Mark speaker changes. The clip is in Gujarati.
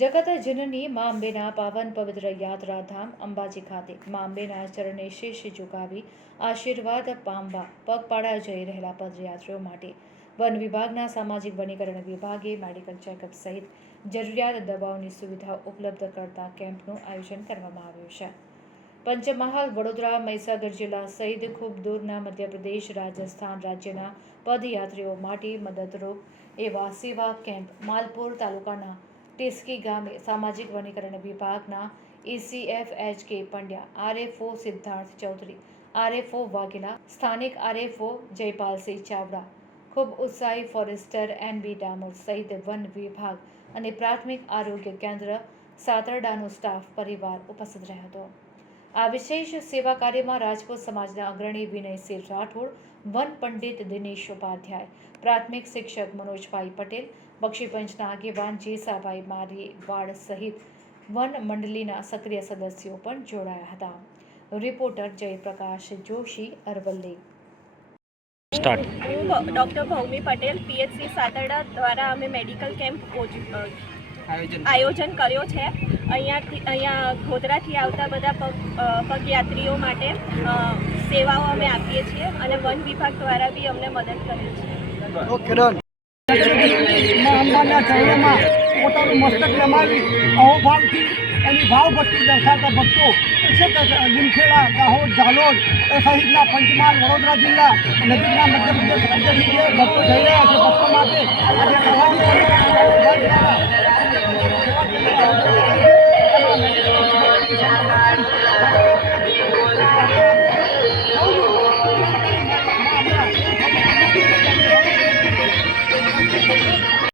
Speaker 1: જગત જનની મા અંબેના પાવન પવિત્ર યાત્રાધામ અંબાજી ખાતે મા અંબેના ચરણે શીશ ઝુકાવી આશીર્વાદ પામવા પગપાળા જઈ રહેલા પદયાત્રીઓ માટે વન વિભાગના સામાજિક વનીકરણ વિભાગે મેડિકલ ચેકઅપ સહિત જરૂરિયાત દવાઓની સુવિધા ઉપલબ્ધ કરતા કેમ્પનું આયોજન કરવામાં આવ્યું છે. પંચમહાલ, વડોદરા, મહીસાગર જિલ્લા સહિત ખૂબ દૂરના મધ્યપ્રદેશ, રાજસ્થાન રાજ્યના પદયાત્રીઓ માટે મદદરૂપ એવા સેવા કેમ્પ માલપુર તાલુકાના ટેસ્કી ગામે સામાજિક વનીકરણ વિભાગના ACF H K Pandya RFO Siddharth Chaudhary RFO Vaghela, સ્થાનિક આરએફઓ જયપાલસિંહ ચાવડા, ખૂબ ઉત્સાહી ફોરેસ્ટર એન બી ડામર સહિત વન વિભાગ અને પ્રાથમિક આરોગ્ય કેન્દ્ર સાતરડાનો સ્ટાફ પરિવાર ઉપસ્થિત રહ્યો હતો. આ વિશેષ સેવા કાર્યમાં રાજપૂત સમાજના અગ્રણી વિનયસિંહ રાઠોડ વન પંડિત દિનેશ ઉપાધ્યાય પ્રાથમિક શિક્ષક મનોજભાઈ પટેલ બક્ષીપંચના આગેવાન જેસાભાઈ મારી વાડ સહિત વન મંડળીના સક્રિય સદસ્યો પણ જોડાયા હતા. રિપોર્ટર જયપ્રકાશ જોશી અરવલ્લી.
Speaker 2: સ્ટાર્ટ.
Speaker 3: હું ડૉક્ટર ભૌમી પટેલ પીએચસી સાતરડા દ્વારા અમે મેડિકલ કેમ્પ આયોજન કર્યો છે. અહીંયાથી અહીંયા ગોધરાથી આવતા બધા પગ પગયાત્રીઓ માટે સેવાઓ અમે આપીએ છીએ અને વન વિભાગ દ્વારા બી અમને મદદ કરે છે.
Speaker 4: અંબાના ચરણોમાં પોતાનું મસ્તક નમાવી અહોભાવથી એની ભાવભક્તિ દર્શાવતા ભક્તો છે લીમખેડા દાહોદ ઝાલોદ સહિતના પંચમહાલ વડોદરા જિલ્લા નજીકના મધ્યપ્રદેશ રાજ્યથી જે ભક્તો જઈ રહ્યા છે ભક્તો માટે. આજે